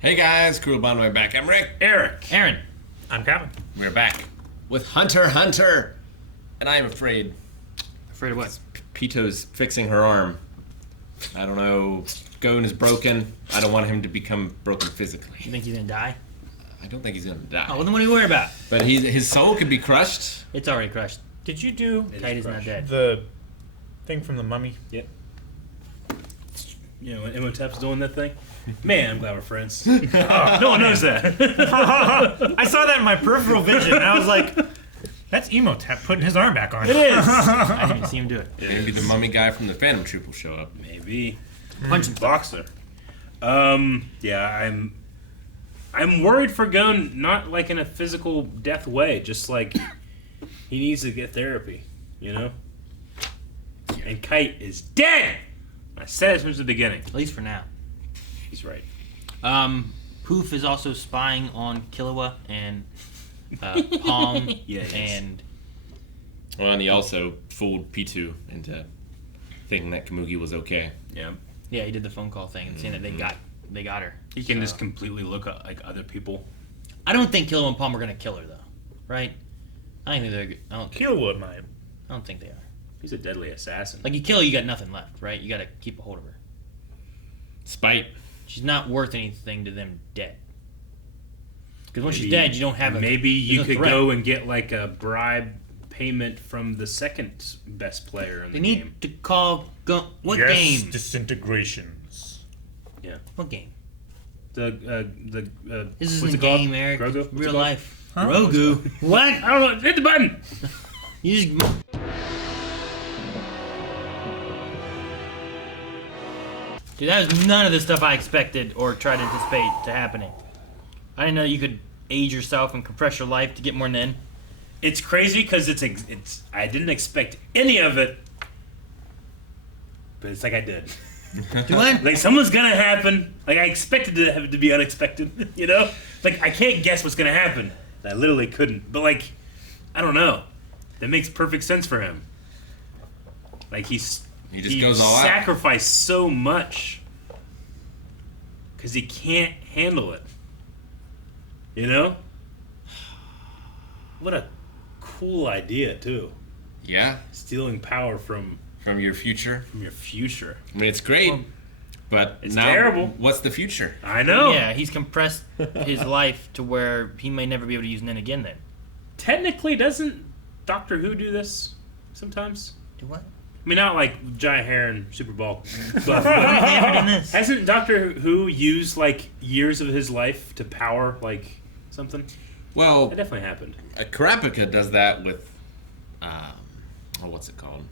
Hey guys, Crew of Bondway back. I'm Rick. Eric. Aaron. I'm Calvin. We're back with Hunter. And I am afraid. Afraid of what? Pito's fixing her arm. I don't know. Gon is broken. I don't want him to become broken physically. You think he's gonna die? I don't think he's gonna die. Oh, well then what do you worry about? But his soul could be crushed. It's already crushed. Did you do Kite is not dead. the thing from the Mummy? Yep. You know, when Imhotep's doing that thing? Man, I'm glad we're friends. No one knows that. I saw that in my peripheral vision, and I was like, that's Imhotep putting his arm back on. It is. I didn't even see him do it. Maybe the mummy guy from the Phantom Troop will show up. Maybe. Punch him. Boxer. Yeah, I'm worried for Gon, not like in a physical death way, just like he needs to get therapy, you know? And Kite is dead! I said it since the beginning. At least for now. He's right. Poof is also spying on Killua and Palm Yeah, he is. and Well, and he also fooled Pitou into thinking that Kamugi was okay. Yeah. yeah, he did the phone call thing and saying that they got her. He can So- just completely look like other people. I don't think Killua and Palm are gonna kill her though, right? I don't think they're. Killwood might. I don't think they are. He's a deadly assassin. Like you kill her, you got nothing left, right? You got to keep a hold of her. Spite. She's not worth anything to them dead. Because once she's Maybe- dead, you don't have a. Maybe you there's no could threat. go and get like a bribe payment from the second best player in They the need game. to call. What yes, game? disintegrations. What game? The This isn't what's a it called? game, Eric. Grogu? It's What's it real called? life. Huh? Grogu. What? I don't know. Hit the button. You just. Dude, that was none of the stuff I expected or tried to anticipate to happening. I didn't know you could age yourself and compress your life to get more nin. It's crazy because it's. I didn't expect any of it, but it's like I did. Do what? Like something's gonna happen. Like I expected it to have to be unexpected. You know, like I can't guess what's gonna happen. I literally couldn't. But like, I don't know. That makes perfect sense for him. Like He just goes all out. sacrificed so much because he can't handle it. You know? What a cool idea too. Yeah, Stealing power from from your future. your future. I mean, it's great, Well, but it's now, terrible. what's the future? I know. Yeah, he's compressed his life to where he may never be able to use nin again then. Technically, doesn't Doctor Who do this sometimes? Do what? I mean, not like giant hair and Super Bowl. But Hammered in this. hasn't Doctor Who used like years of his life to power like something? Well, That definitely happened. Karapika does that with, what's it called?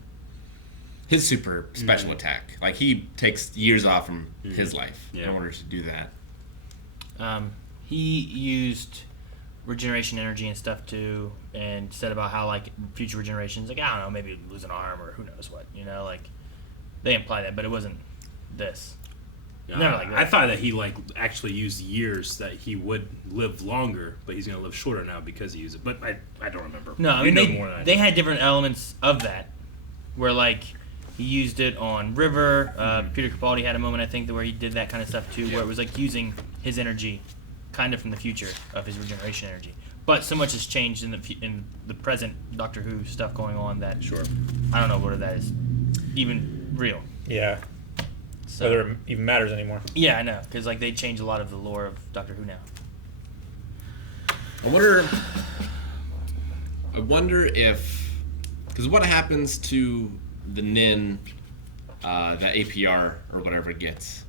His super special attack. Like, he takes years off from his life in Yeah. order to do that. He used regeneration energy and stuff too, and said about how like future regenerations, like I don't know, maybe lose an arm or who knows what, you know, like they imply that, but it wasn't this. Never like that. I thought that he like actually used years that he would live longer, but he's gonna live shorter now because he used it. But I don't remember. No, I You mean know they more than I they do. had different elements of that, where like he used it on River. Peter Capaldi had a moment I think where he did that kind of stuff too, where it was like using his energy, kind of from the future of his regeneration energy. But so much has changed in the present Doctor Who stuff going on that Sure. I don't know whether that is even real. Yeah. So, Whether it even matters anymore. yeah, I know, because like they changed a lot of the lore of Doctor Who now. I wonder if, because what happens to the Nin that APR or whatever gets?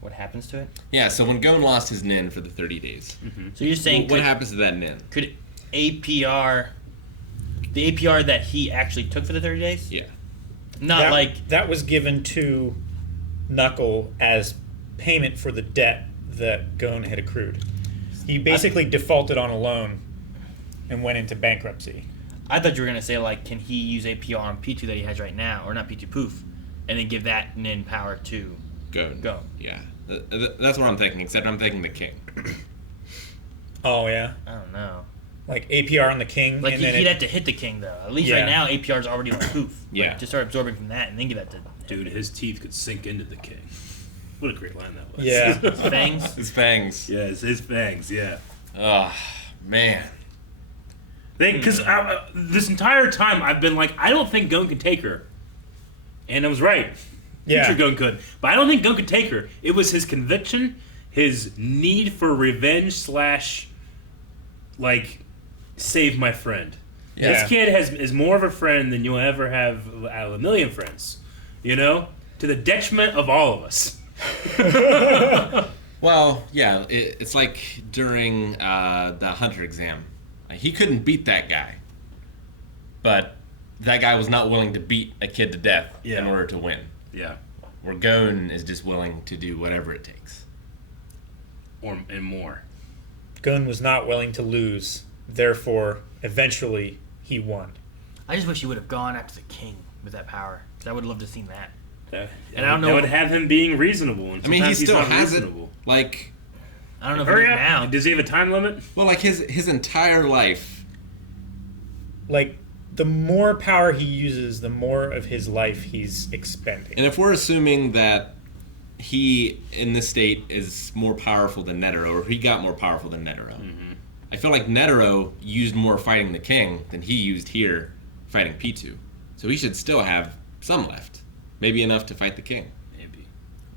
What happens to it? Yeah, so when Gon lost his Nin for the 30 days, So you're saying what happens to that Nin? could APR, the APR that he actually took for the 30 days? Yeah. Not like that was given to Knuckle as payment for the debt that Gon had accrued. He basically defaulted on a loan and went into bankruptcy. I thought you were gonna say like, can he use APR on P2 that he has right now, or not P2 Poof, and then give that Nin power to Gon. Gon? Yeah. That's what I'm thinking, except I'm thinking the king. Oh yeah, I don't know. like APR on the king, Like and then he'd have to hit the king though. At least Yeah. right now APR is already on Poof. Yeah. Like, to start absorbing from that and then give that to. Dude, his teeth could sink into the king. What a great line that was. Yeah. Fangs. His fangs. Yeah, it's his fangs. Yeah. Oh, man. Because this entire time I've been like, I don't think Gon can take her, and I was right. Yeah. Future Gon could, but I don't think Gon could take her. It was his conviction, his need for revenge / like save my friend. Yeah. This kid is more of a friend than you'll ever have out of a million friends. You know, to the detriment of all of us. Well, yeah, it's like during the Hunter exam. He couldn't beat that guy. But that guy was not willing to beat a kid to death in order to win. Yeah. Where Gon is just willing to do whatever it takes. And more. Gon was not willing to lose. Therefore, eventually, he won. I just wish he would have gone after the king with that power. 'Cause I would have loved to have seen that. And I don't know. That would have him being reasonable. And I mean, he sometimes he's still not has reasonable. it. Like, I don't know if Hurry it is up. now. Does he have a time limit? well, like his entire life. Like, the more power he uses, the more of his life he's expending. And if we're assuming that he, in this state, is more powerful than Netero, or he got more powerful than Netero, I feel like Netero used more fighting the king than he used here fighting P2. So he should still have some left. Maybe enough to fight the king. Maybe.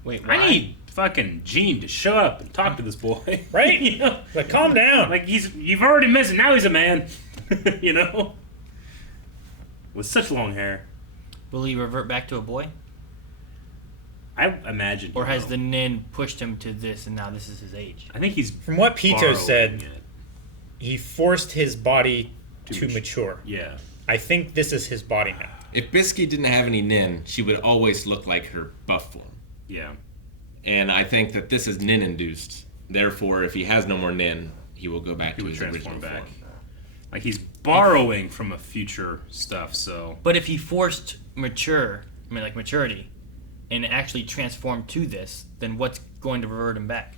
Wait, why? I need fucking Gene to show up and talk to this boy. Right? You know? Like, calm down. Like you've already missed it. Now he's a man. You know? With such long hair. Will he revert back to a boy? I imagine. Or he has will. the Nin pushed him to this and now this is his age? I think he's From what Pito borrowing said, it. he forced his body to To mature. Yeah. I think this is his body now. If Bisky didn't have any Nin, she would always look like her buff form. Yeah. And I think that this is Nin induced. Therefore, if he has no more Nin, he will go back He to would his transform original back. form. Like he's borrowing from a future stuff, so But if he forced maturity, and actually transformed to this, then what's going to revert him back?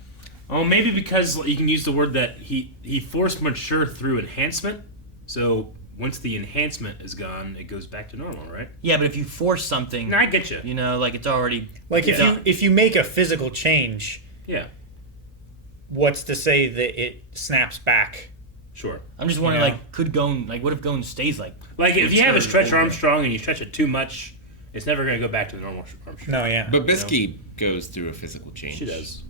oh, maybe because you can use the word that he forced mature through enhancement. So once the enhancement is gone, it goes back to normal, right? Yeah, but if you force something, No, I get you. you know, like it's already Like, done. if you make a physical change, Yeah, what's to say that it snaps back? sure. I'm just wondering, Yeah. like, could Gon, like, what if Gon stays like? Like if you have a mature stretch older? Armstrong and you stretch it too much, it's never going to go back to the normal Armstrong. No, yeah. But Bisky goes through a physical change. She does.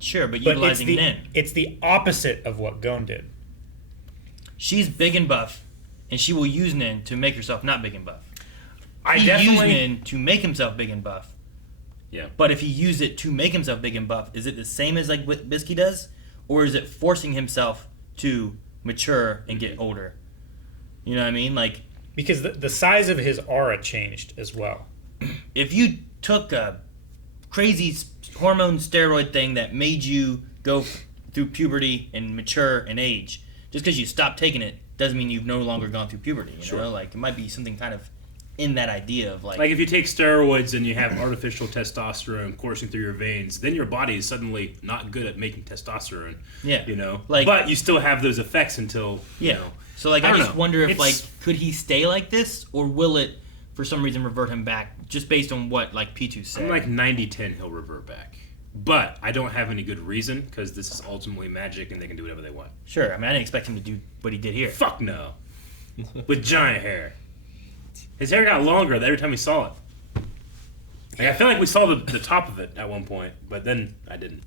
Sure, but But utilizing Nin. it's the opposite of what Gon did. She's big and buff, and she will use Nin to make herself not big and buff. I He definitely. used Nin to make himself big and buff. Yeah. But if he used it to make himself big and buff, is it the same as like what Bisky does, or is it forcing himself to mature and get older? You know what I mean? Like, Because the size of his aura changed as well. if you took a crazy hormone steroid thing that made you go through puberty and mature and age, just because you stopped taking it doesn't mean you've no longer gone through puberty. You Sure. know, like it might be something kind of in that idea of like, Like if you take steroids and you have artificial testosterone coursing through your veins, then your body is suddenly not good at making testosterone. yeah, You know, Like- but you still have those effects until yeah. You know, So like, I I don't just know. wonder if It's- like, could he stay like this, or will it, for some reason, revert him back just based on what like P2 said? I'm like 90-10 he'll revert back. But I don't have any good reason because this is ultimately magic and they can do whatever they want. Sure. I mean, I didn't expect him to do what he did here. Fuck no. With giant hair. His hair got longer every time we saw it. Like, I feel like we saw the top of it at one point, but then I didn't.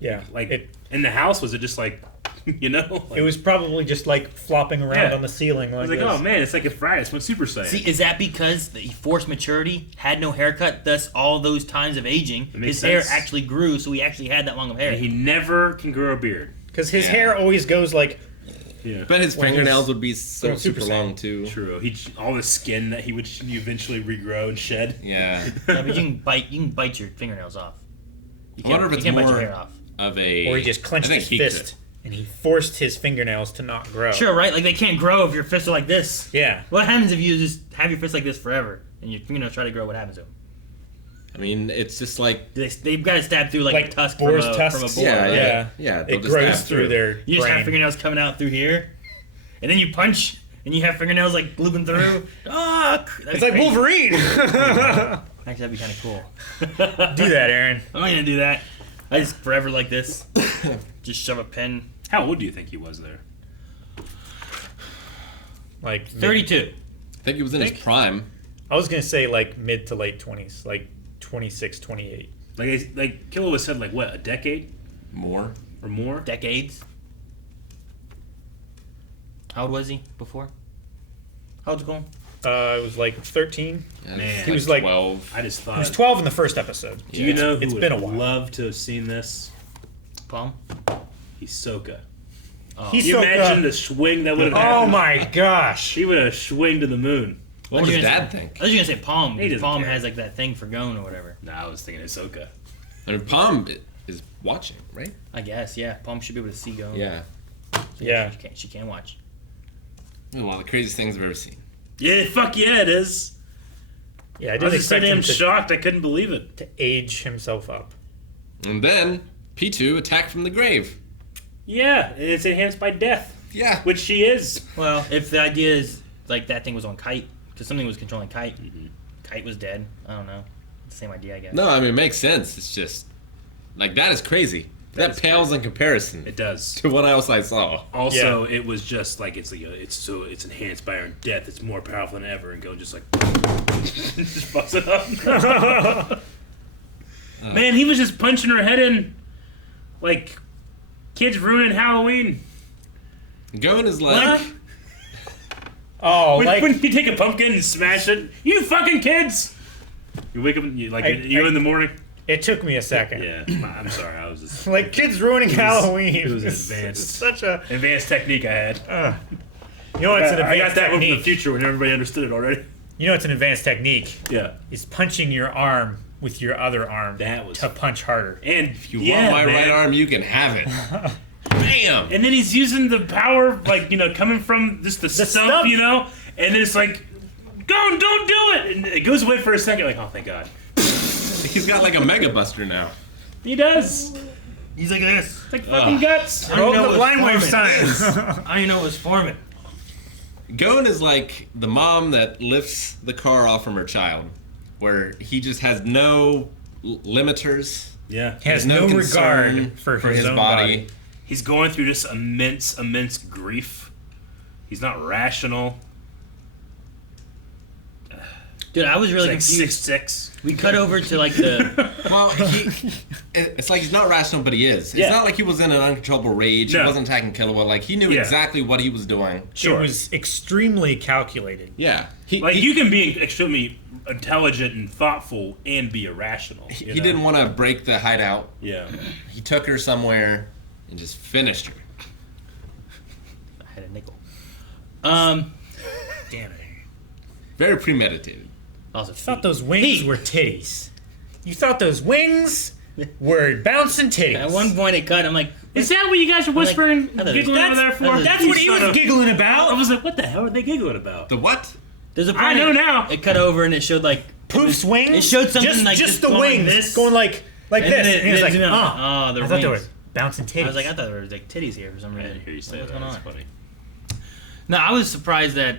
Yeah. Like it in the house, was it just like, you know? Like, it was probably just like flopping around Yeah. on the ceiling. I Like, was like, this. oh man, it's like if Raditz went Super Saiyan. See, is that because he forced maturity, had no haircut, thus all those times of aging, That makes his hair sense. actually grew, so he actually had that long of hair? And he never can grow a beard. Because his Yeah. hair always goes like, Yeah. But his When fingernails he's would be so going Super super Saiyan. long too. True. All the skin that he would eventually regrow and shed. Yeah. Yeah, but you can bite your fingernails off. You I wonder if you it's can't bite your more hair off. of a. or he just clenched I think his he could. fist and he forced his fingernails to not grow. Sure, right? Like they can't grow if your fists are like this. Yeah. What happens if you just have your fist like this forever and your fingernails try to grow? What happens to them? I mean, it's just like. They've got to stab through like Like a tusk boar's from a tusks? boar. Yeah, right? yeah, yeah. they'll It just grows stab through their You just brain. have fingernails coming out through here, and then you punch, and you have fingernails like looping through. Ah, It's like Wolverine. Actually, that'd be kind of cool. Do that, Aaron. I'm not gonna do that. I just forever like this. Just shove a pen. How old do you think he was there? Like 32. I think he was in his prime. I was gonna say like mid to late 20s, like 26, 28. Like Killa was said, like what, a decade More. or more? Decades. How old was he before? How old's Golem? It was like 13. Yeah, Man. He was like 12. I just He thought. was 12 in the first episode. Do you know who It's would been a while. love to have seen this? Palm? Hisoka. Oh. He's Can you so imagine good. the swing that would have Oh happened? my gosh. He would have swinged to the moon. What I was would his gonna dad say- think? I was just gonna say Palm. He Because doesn't Palm care. has like that thing for Gon or whatever. Nah, I was thinking Hisoka. I mean, Palm is watching, right? I guess, yeah. Palm should be able to see Gon. Yeah. Yeah. She can watch. One of the craziest things I've ever seen. Yeah, fuck yeah, it is. Yeah, I I didn't was just so expect damn him shocked. I couldn't believe it. to age himself up. And then P2 attacked from the grave. Yeah, it's enhanced by death, Yeah. which she is. Well, if the idea is like that thing was on Kite, because something was controlling Kite. Kite was dead. I don't know. Same idea, I guess. No, I mean, it makes sense. It's just, like, that is crazy. That is pales in comparison It does. to what else I saw. Also, it was just like it's enhanced by her death. It's more powerful than ever, and go just like just busts it up. Man, he was just punching her head in like kids ruining Halloween. Gon is like, Oh, When you take a pumpkin and smash it, you fucking kids. You wake up in the morning. it took me a second. Yeah, I'm sorry. I was just Like kids ruining Halloween. it was It's advanced. such a. advanced technique I had. You know what's an I got advanced that one from the technique? future when everybody understood it already. You know what's an advanced technique? Yeah, Is punching your arm with your other arm That was- to punch harder. and if you want my right arm, you can have it. Bam! And then he's using the power, like, coming from just the stump, stump. and then it's like, don't do it! And it goes away for a second, like, oh, thank God. He's got like a Mega Buster now. He does. He's like this. It's like fucking guts. I don't know the what blind wave forming. science. I don't even know what's forming. Gon is like the mom that lifts the car off from her child, where he just has no limiters. Yeah. He has no no concern regard for for his own body. He's going through just immense grief. He's not rational. Dude, I was really He's like confused. 6'6". We cut over to like the. Well, it's like he's not rational, but he is. Yeah. It's not like he was in an uncontrollable rage. No. He wasn't attacking Killua. Like, he knew Yeah. exactly what he was doing. It was extremely calculated. Yeah. Like, you can be extremely intelligent and thoughtful and be irrational. He didn't want to break the hideout. Yeah. He took her somewhere and just finished her. I had a nickel. Damn it. Very premeditated. Also, You thought those wings were titties. You thought those wings were bouncing titties. At one point it cut. I'm like, Is that what you guys are whispering, I thought it was- giggling over there for? That's what he You was son of- giggling I about. was like, what the hell are they giggling about? The what? there's a point. I know now. It cut over and it showed like Poof's wings. It showed something just, like just this the going like wings this. going like And this. then And he was like, zoomed in, oh, the I thought they were wings. bouncing titties. I was like, I thought there was like titties here for some I reason. didn't hear you say What's that. going That's on? funny. No, I was surprised that.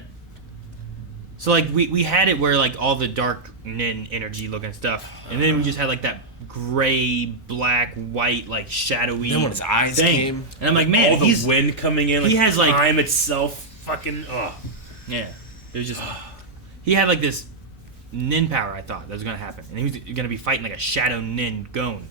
So like we had it where like all the dark nin energy looking stuff, and then we just had like that gray, black, white, like shadowy. Then when his eyes thing. came. And I'm like, man, All the he's wind coming in, like he has, like- time itself, fucking. Oh. yeah. It was just he had like this nin power. I thought that was gonna happen, and he was gonna be fighting like a shadow nin Gon.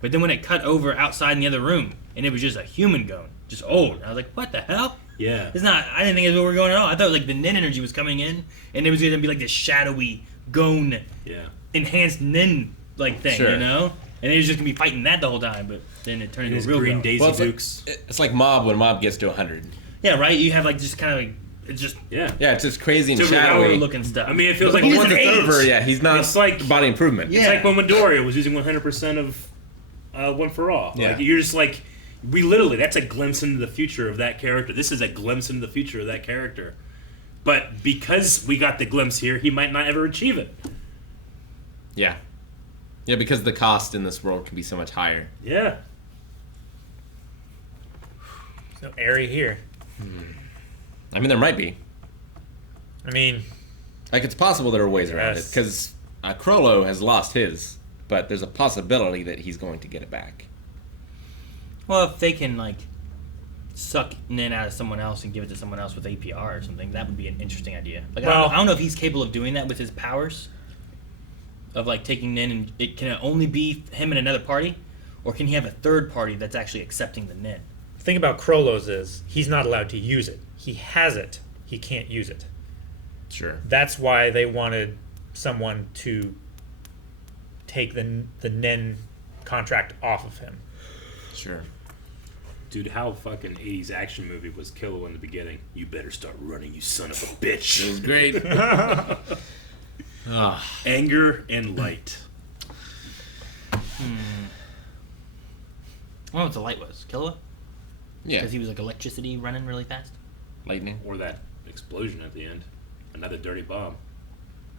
But then when it cut over outside in the other room, and it was just a human Gon, just old. I was like, what the hell? Yeah. It's not. I didn't think it was what we were going at all. I thought like the nin energy was coming in, and it was gonna be like this shadowy Gon Yeah. enhanced nin like thing, Sure. you know. And he was just gonna be fighting that the whole time, but then it turned And into his a real green Gon. Daisy Well, Dukes. it's like Mob when Mob gets to 100. Yeah, right. You have like just kind of like it's just Yeah. Yeah, it's just crazy and Super power shadowy. looking stuff. I mean, it feels like But He once doesn't it's age. over, yeah, he's not It's like- body improvement. Yeah. It's like when Midoriya was using 100% of One for All. Yeah. Like, you're just like, that's a glimpse into the future of that character. This is a glimpse into the future of that character. But because we got the glimpse here, he might not ever achieve it. Yeah. Yeah, because the cost in this world can be so much higher. Yeah. so airy here. I mean, there might be. I mean, Like, it's possible there are ways around it. Yes. Because Krollo has lost his, but there's a possibility that he's going to get it back. Well, if they can like suck Nin out of someone else and give it to someone else with APR or something, that would be an interesting idea. Like I don't know if he's capable of doing that with his powers. Of like taking Nin and it can only be him and another party, or can he have a third party that's actually accepting the Nin? The thing about Krollos is he's not allowed to use it. He has it. He can't use it. Sure. That's why they wanted someone to take the Nin contract off of him. Sure. Dude, how fucking 80s action movie was Kilo in the beginning? You better start running, you son of a bitch. It was great. Anger and light. I don't know what the light was. Killa? Yeah. Because he was like electricity running really fast? Lightning. Or that explosion at the end. Another dirty bomb.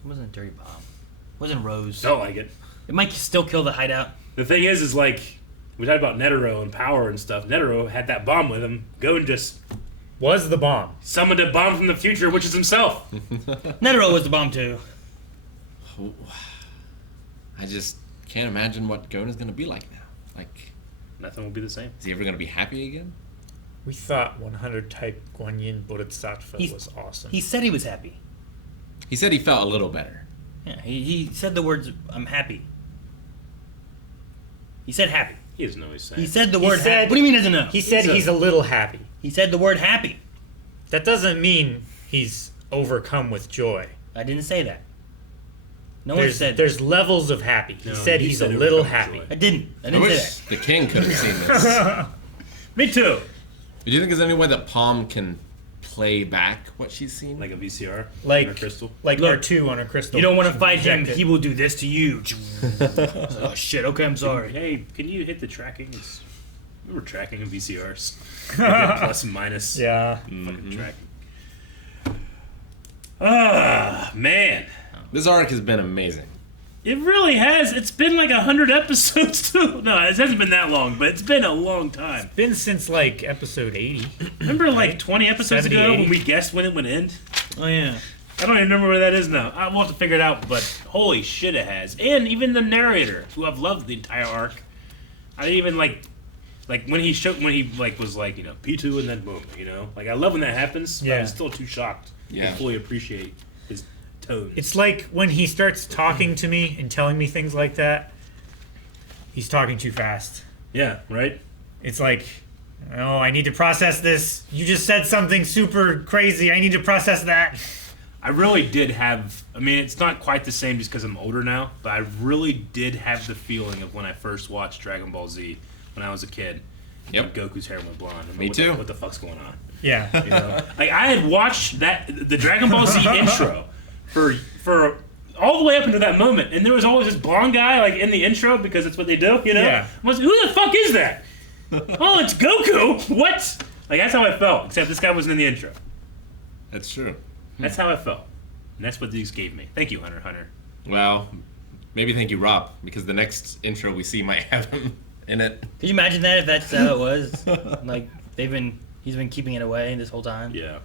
It wasn't a dirty bomb. It wasn't Rose. Don't like it. It might still kill the hideout. The thing is like, we talked about Netero and power and stuff. Netero had that bomb with him. Gon just Was the bomb. summoned a bomb from the future, which is himself. Netero was the bomb too. I just can't imagine what Gon is going to be like now. Like, Nothing will be the same. is he ever going to be happy again? We thought 100 type Guanyin Bodhisattva was awesome. He said he was happy. He said he felt a little better. Yeah, he said the words, I'm happy. He said happy. He doesn't know what he's saying. He said the He word said- happy. What do you mean doesn't know? He said he's a little happy. He said the word happy. That doesn't mean he's overcome with joy. I didn't say that. No one There's, said that. there's levels of happy. He No, said you he's said a little overcome happy. joy. I didn't. I I didn't say wish that. the king could have seen this. Me too. Do you think there's any way that Palm can play back what she's seen? Like a VCR? Like or a crystal? like Look, R2 on a crystal. You don't want to fight him. Projected. He will do this to you. Oh shit. Okay, I'm sorry. Hey, can you hit the tracking? We were tracking in VCRs. Like plus and minus. Yeah. Fucking tracking. Ah, man. This arc has been amazing. It really has. It's been like 100 episodes, too. No, it hasn't been that long, but it's been a long time. Been since like episode 80. Remember like 20 episodes 70, ago 80? when we guessed when it would end? Oh yeah. I don't even remember where that is now. I will have to figure it out, but holy shit it has. And even the narrator, who I've loved the entire arc. I even like when he was like, you know, P2 and then boom, you know? Like I love when that happens, but Yeah. I'm still too shocked Yeah. to fully appreciate his tone. It's like when he starts talking to me and telling me things like that, he's talking too fast. Yeah, right? It's like, oh, I need to process this. You just said something super crazy. I need to process that. I really did have, I mean, it's not quite the same just because I'm older now, but I really did have the feeling of when I first watched Dragon Ball Z when I was a kid. Yep. When Goku's hair went blonde. I'm like, Me what too. What the fuck's going on? Yeah. You know? Like, I had watched the Dragon Ball Z intro for all the way up into that moment, and there was always this blonde guy, like, in the intro because that's what they do, you know? Yeah. I was like, who the fuck is that? Oh, it's Goku! What? Like, that's how I felt, except this guy wasn't in the intro. That's true. That's how I felt. And that's what these gave me. Thank you, Hunter x Hunter. Well, maybe thank you, Rob, because the next intro we see might have him in it. Could you imagine that if that's how it was? Like he's been keeping it away this whole time. Yeah.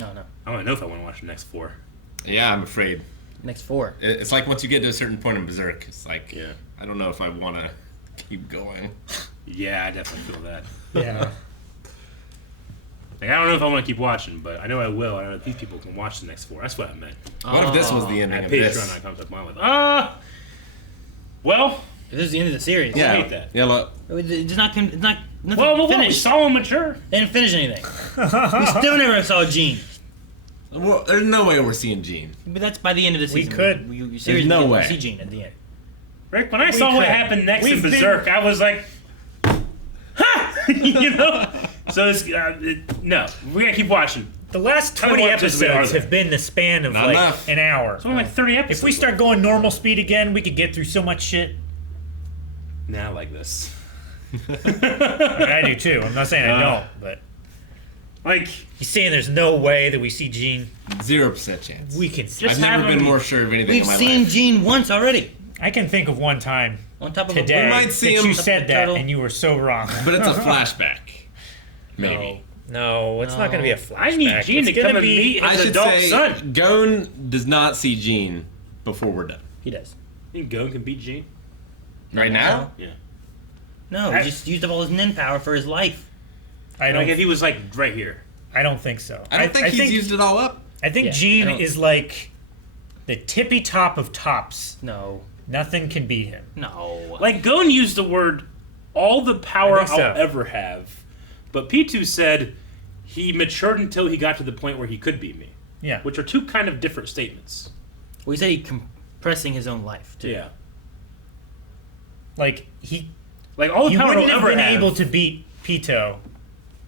No, no. I don't know if I want to watch the next 4. Yeah, I'm afraid. Next 4. It's like once you get to a certain point in Berserk, it's like, Yeah. I don't know if I want to keep going. Yeah, I definitely feel that. Yeah. Like, I don't know if I want to keep watching, but I know I will. I know that these people can watch the next 4. That's what I meant. What if this was the ending At of this? Patreon.com. Well, This is the end of the series. Yeah, hate that. yeah. Look, It's not nothing we finished. saw him mature. They didn't finish anything. We still never saw Gene. well, there's no way we're seeing Gene. But that's by the end of the We season. could. You There's no way. see Gene at the end. Rick, when I saw what could. happened next in We've been- Berserk, I was like, ha! You know? So, it's, no. We gotta keep watching. The last How 20 many episodes are episodes there? have been the span of Not like enough. an hour. It's only like 30 episodes. If we start going normal speed again, we could get through so much shit. now like this. I do too. I'm not saying I don't, but Like, he's saying there's no way that we see Gene. 0% chance. We can see. I've Just never have been him- more sure of anything We've in my seen life. Gene once already. I can think of one time On top of today a might see that him- you said that Turtle. and you were so wrong. But it's a flashback. Maybe. No. No, it's not going to be a flashback. I need Gene to It's gonna come and be- meet I his should adult say son. Gon does not see Jean before we're done. He does. You think Gon can beat Gene? Right now? Yeah. No, I- he just used up all his nin power for his life. I Like if don't. he was like right here. I don't think so. I don't think he's used it all up. I think Yeah, Gene I don't- is like the tippy top of tops. No. Nothing can beat him. No. Like Gon used the word all the power I think so. I'll ever have. But P2 said he matured until he got to the point where he could beat me. Yeah. Which are two kind of different statements. Well, he said he compressing his own life, too. Yeah. Like he Like all the he power wouldn't he'll have ever been have. able to beat Pito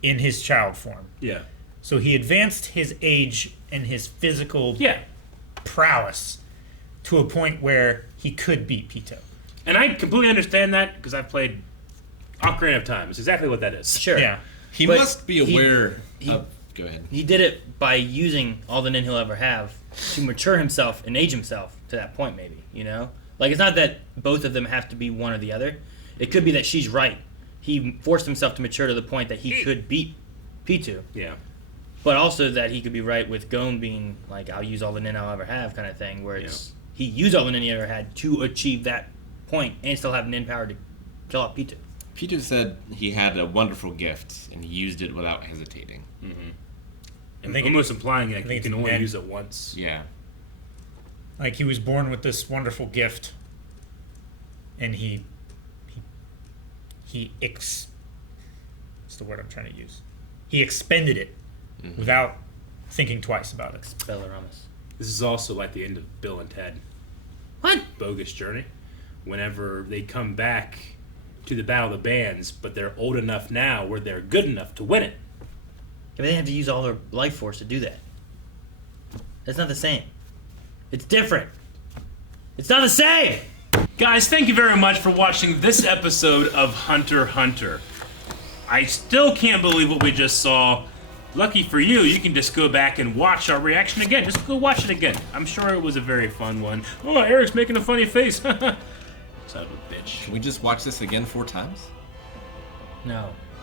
in his child form. Yeah. So he advanced his age and his physical Yeah. prowess to a point where he could beat Pito. And I completely understand that because I've played Ocarina of Time. It's exactly what that is. Sure. Yeah. He But must be aware of... Go ahead. He did it by using all the nin he'll ever have to mature himself and age himself to that point, maybe, you know? Like, it's not that both of them have to be one or the other. It could be that she's right. He forced himself to mature to the point that he could beat P2. Yeah. But also that he could be right with Gon being like, I'll use all the nin I'll ever have kind of thing, where it's he used all the nin he ever had to achieve that point and still have nin power to kill out P2. Peter said he had a wonderful gift, and he used it without hesitating. And think almost implying that you think can it's only men. use it once. Yeah. Like he was born with this wonderful gift, and what's the word I'm trying to use? He expended it without thinking twice about it. Bellaramus. This is also like the end of Bill and Ted. What? Bogus Journey. Whenever they come back to the Battle of the Bands, but they're old enough now where they're good enough to win it. They didn't have to use all their life force to do that. That's not the same. It's different. It's not the same! Guys, thank you very much for watching this episode of Hunter x Hunter. I still can't believe what we just saw. Lucky for you, you can just go back and watch our reaction again. Just go watch it again. I'm sure it was a very fun one. Oh, Eric's making a funny face. Son of a bitch. Can we just watch this again 4 times? No.